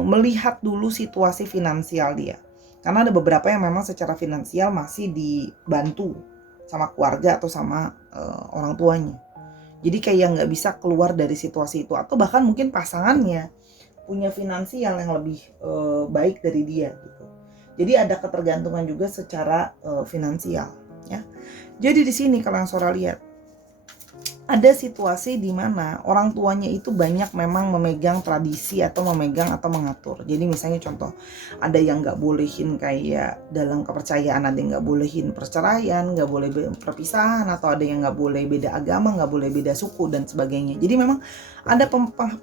melihat dulu situasi finansial dia, karena ada beberapa yang memang secara finansial masih dibantu sama keluarga atau sama orang tuanya. Jadi kayak nggak bisa keluar dari situasi itu, atau bahkan mungkin pasangannya punya finansial yang lebih baik dari dia gitu. Jadi ada ketergantungan juga secara finansial ya. Jadi di sini kalau yang Sora lihat, ada situasi di mana orang tuanya itu banyak memang memegang tradisi atau memegang atau mengatur. Jadi misalnya contoh, ada yang nggak bolehin kayak dalam kepercayaan, ada yang nggak bolehin perceraian, nggak boleh perpisahan, atau ada yang nggak boleh beda agama, nggak boleh beda suku dan sebagainya. Jadi memang ada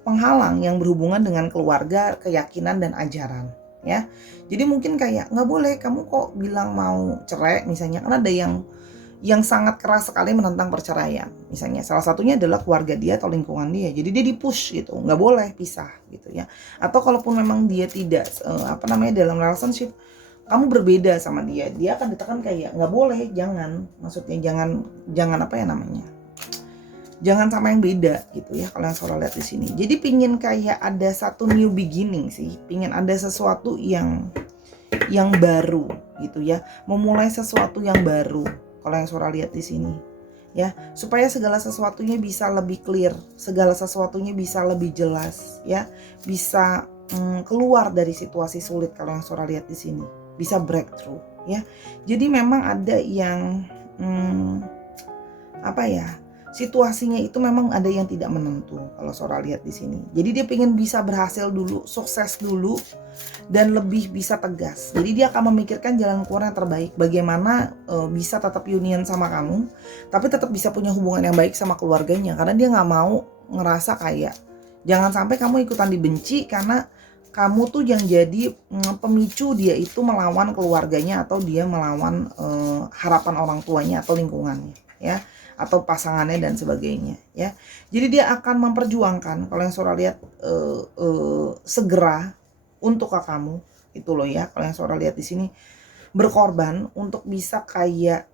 penghalang yang berhubungan dengan keluarga, keyakinan dan ajaran ya. Jadi mungkin kayak nggak boleh kamu kok bilang mau cerai misalnya, karena ada yang sangat keras sekali menentang perceraian. Misalnya salah satunya adalah keluarga dia atau lingkungan dia. Jadi dia di-push gitu, nggak boleh pisah gitu ya. Atau kalaupun memang dia tidak dalam relationship, kamu berbeda sama dia, dia akan ditekan kayak nggak boleh, jangan. Maksudnya jangan jangan sama yang beda gitu ya, kalau yang Sora lihat di sini. Jadi pingin kayak ada satu new beginning sih, pingin ada sesuatu yang baru gitu ya, memulai sesuatu yang baru. Kalau yang Sora lihat di sini ya, supaya segala sesuatunya bisa lebih clear, segala sesuatunya bisa lebih jelas ya, bisa keluar dari situasi sulit. Kalau yang Sora lihat di sini bisa breakthrough ya. Jadi memang ada yang situasinya itu memang ada yang tidak menentu kalau Sora lihat di sini. Jadi dia pengen bisa berhasil dulu, sukses dulu, dan lebih bisa tegas. Jadi dia akan memikirkan jalan keluar yang terbaik. Bagaimana bisa tetap union sama kamu, tapi tetap bisa punya hubungan yang baik sama keluarganya. Karena dia nggak mau ngerasa kayak, jangan sampai kamu ikutan dibenci karena kamu tuh yang jadi pemicu dia itu melawan keluarganya, atau dia melawan harapan orang tuanya atau lingkungannya ya, atau pasangannya dan sebagainya ya. Jadi dia akan memperjuangkan, kalau yang Sora lihat segera untuk kamu itu loh ya. Kalau yang Sora lihat di sini berkorban untuk bisa kayak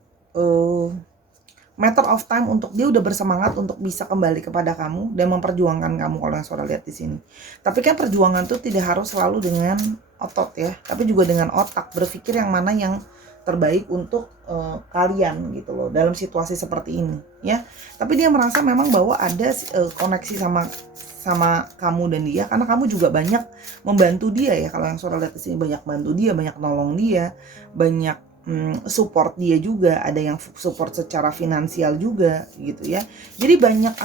matter of time, untuk dia udah bersemangat untuk bisa kembali kepada kamu dan memperjuangkan kamu, kalau yang Sora lihat di sini. Tapi kan perjuangan tuh tidak harus selalu dengan otot ya, tapi juga dengan otak, berpikir yang mana yang terbaik untuk kalian gitu loh dalam situasi seperti ini ya. Tapi dia merasa memang bahwa ada koneksi sama kamu dan dia, karena kamu juga banyak membantu dia ya. Kalau yang Sora lihat di sini banyak bantu dia, banyak nolong dia, banyak support dia juga, ada yang support secara finansial juga gitu ya. Jadi banyak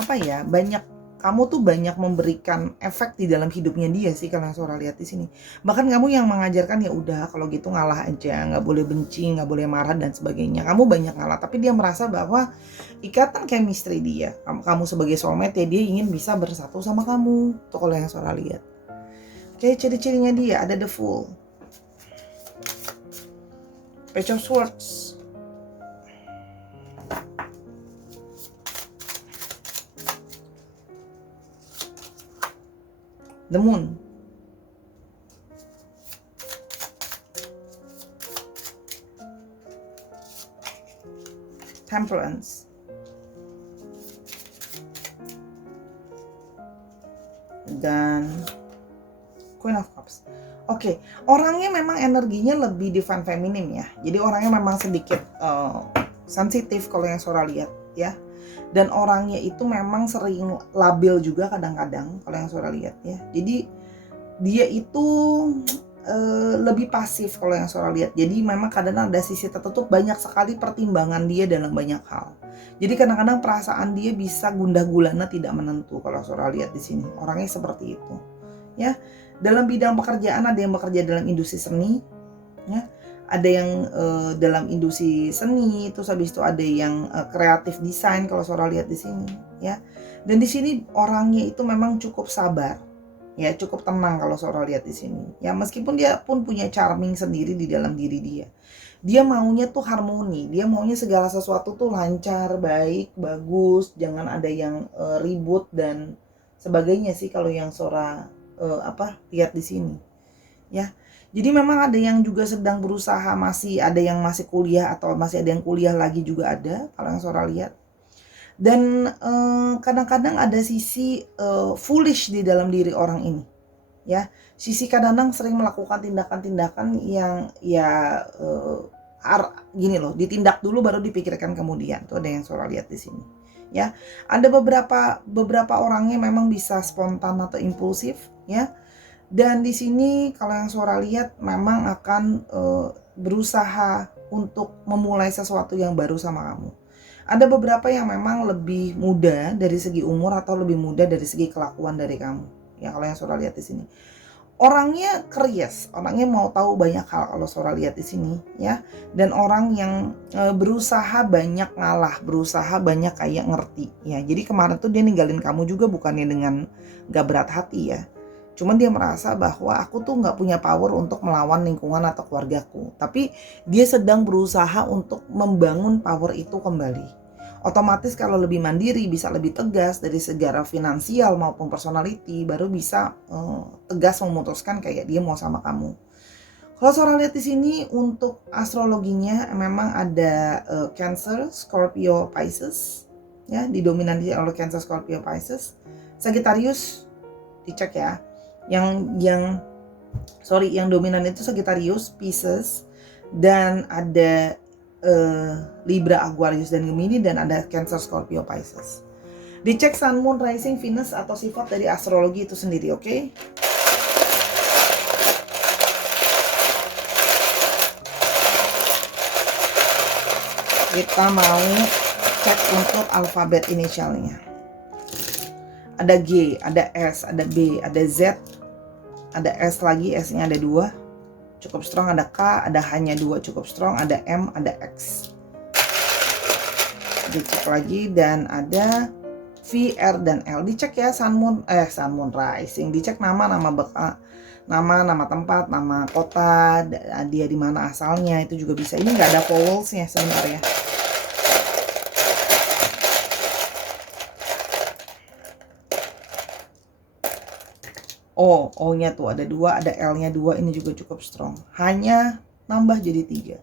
kamu tuh banyak memberikan efek di dalam hidupnya dia sih, kalau yang Sora lihat di sini. Bahkan kamu yang mengajarkan, ya udah kalau gitu ngalah aja, nggak boleh benci, nggak boleh marah dan sebagainya. Kamu banyak ngalah, tapi dia merasa bahwa ikatan chemistry dia, kamu sebagai soulmate ya, dia ingin bisa bersatu sama kamu. Tuh kalau yang Sora lihat. Oke, ciri-cirinya dia ada the Fool, Page of Swords, the Moon, Temperance, dan Queen of Cups. Oke, orangnya memang energinya lebih divine feminine ya. Jadi orangnya memang sedikit sensitif kalau yang Sora lihat ya. Dan orangnya itu memang sering labil juga kadang-kadang kalau yang Sora lihat ya. Jadi dia itu lebih pasif kalau yang Sora lihat. Jadi memang kadang ada sisi tertutup, banyak sekali pertimbangan dia dalam banyak hal. Jadi kadang-kadang perasaan dia bisa gundah gulana tidak menentu kalau Sora lihat di sini. Orangnya seperti itu. Ya. Dalam bidang pekerjaan ada yang bekerja dalam industri seni, ya. Ada yang dalam industri seni, terus habis itu ada yang kreatif desain kalau Sora lihat di sini, ya. Dan di sini orangnya itu memang cukup sabar. Ya, cukup tenang kalau Sora lihat di sini. Ya, meskipun dia pun punya charming sendiri di dalam diri dia. Dia maunya tuh harmoni, dia maunya segala sesuatu tuh lancar, baik, bagus, jangan ada yang ribut dan sebagainya sih kalau yang Sora lihat di sini. Ya. Jadi memang ada yang juga sedang berusaha, masih ada yang masih kuliah atau masih ada yang kuliah lagi juga ada kalau yang Sora lihat. Dan kadang-kadang ada sisi foolish di dalam diri orang ini, ya. Sisi kadang-kadang sering melakukan tindakan-tindakan yang ya gini loh, ditindak dulu baru dipikirkan kemudian. Tuh ada yang Sora lihat di sini, ya. Ada beberapa orangnya memang bisa spontan atau impulsif, ya. Dan di sini kalau yang Sora lihat memang akan berusaha untuk memulai sesuatu yang baru sama kamu. Ada beberapa yang memang lebih muda dari segi umur atau lebih muda dari segi kelakuan dari kamu. Ya kalau yang Sora lihat di sini. Orangnya curious, orangnya mau tahu banyak hal kalau Sora lihat di sini ya. Dan orang yang berusaha banyak ngalah, berusaha banyak kayak ngerti ya. Jadi kemarin tuh dia ninggalin kamu juga bukannya dengan gak berat hati ya. Cuman dia merasa bahwa aku tuh gak punya power untuk melawan lingkungan atau keluargaku. Tapi dia sedang berusaha untuk membangun power itu kembali. Otomatis kalau lebih mandiri, bisa lebih tegas dari segala finansial maupun personality, baru bisa tegas memutuskan kayak dia mau sama kamu. Kalau Sora lihat di sini untuk astrologinya memang ada Cancer, Scorpio, Pisces, ya didominasi oleh Cancer, Scorpio, Pisces. Sagittarius dicek ya. Yang dominan itu Sagittarius, Pisces, dan ada Libra, Aquarius, dan Gemini, dan ada Cancer, Scorpio, Pisces. Dicek Sun, Moon, Rising, Venus atau sifat dari astrologi itu sendiri, oke? Kita mau cek untuk alfabet inisialnya. Ada G, ada S, ada B, ada Z, ada S lagi, S-nya ada 2, cukup strong, ada K, ada hanya 2, cukup strong, ada M, ada X. Dicek lagi dan ada V, R, dan L. Dicek ya Sun, Moon, Rising. Dicek nama tempat, nama kota, dia di mana asalnya, itu juga bisa. Ini nggak ada vowelsnya, sebentar ya. O-nya tuh ada 2, ada L-nya 2, ini juga cukup strong. Hanya nambah jadi 3.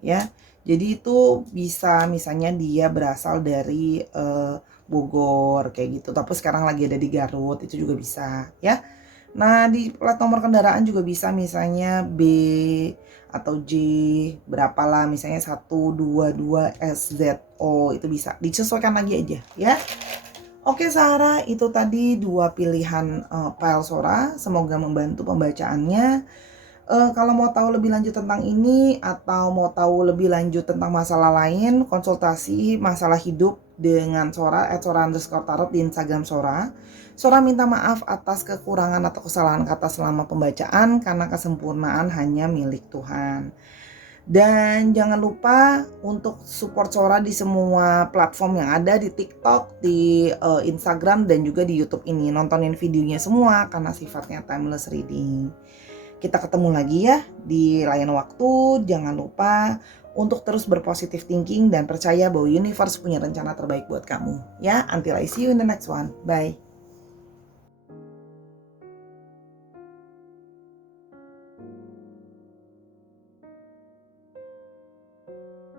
Ya. Jadi itu bisa misalnya dia berasal dari Bogor kayak gitu, tapi sekarang lagi ada di Garut, itu juga bisa ya. Nah di plat nomor kendaraan juga bisa, misalnya B atau J berapalah, misalnya 122 SZO, itu bisa disesuaikan lagi aja ya. Oke Sarah, itu tadi 2 pilihan file Sora, semoga membantu pembacaannya. Kalau mau tahu lebih lanjut tentang ini atau mau tahu lebih lanjut tentang masalah lain, konsultasi masalah hidup dengan Sora @sora_tarot di Instagram Sora. Sora minta maaf atas kekurangan atau kesalahan kata selama pembacaan karena kesempurnaan hanya milik Tuhan. Dan jangan lupa untuk support Sora di semua platform yang ada, di TikTok, di Instagram, dan juga di YouTube ini. Nontonin videonya semua karena sifatnya timeless reading. Kita ketemu lagi ya di lain waktu. Jangan lupa untuk terus berpositive thinking dan percaya bahwa universe punya rencana terbaik buat kamu. Ya, until I see you in the next one. Bye.